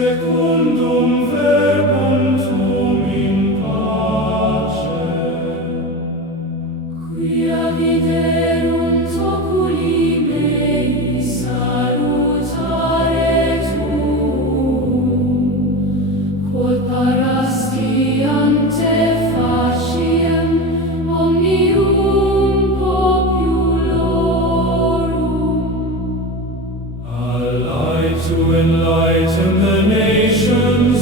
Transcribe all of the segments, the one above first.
secundum verbum tuum in pace. Quia viderunt oculi mei salutare tuum, quod parasci ante faciem omnium populorum. Alight to enlighten the nations,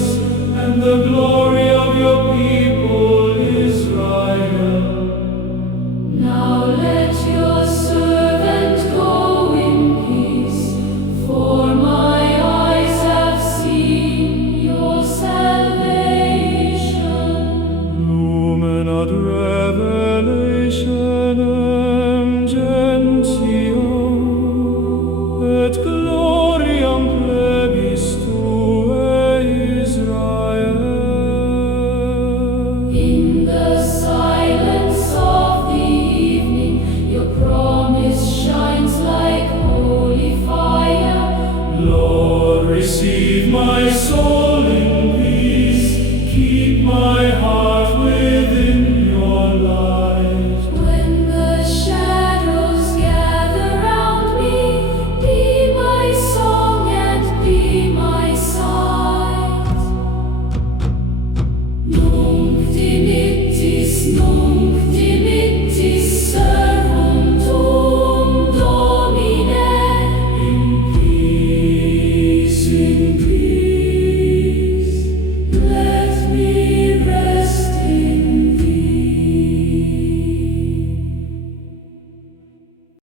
and the glory of your people Israel. Now let your servant go in peace, for my eyes have seen your salvation. Lumen ad revelationem gentium, et gloriam plebis tuae Israel. In the silence of the evening, your promise shines like holy fire. Lord, receive my soul in peace.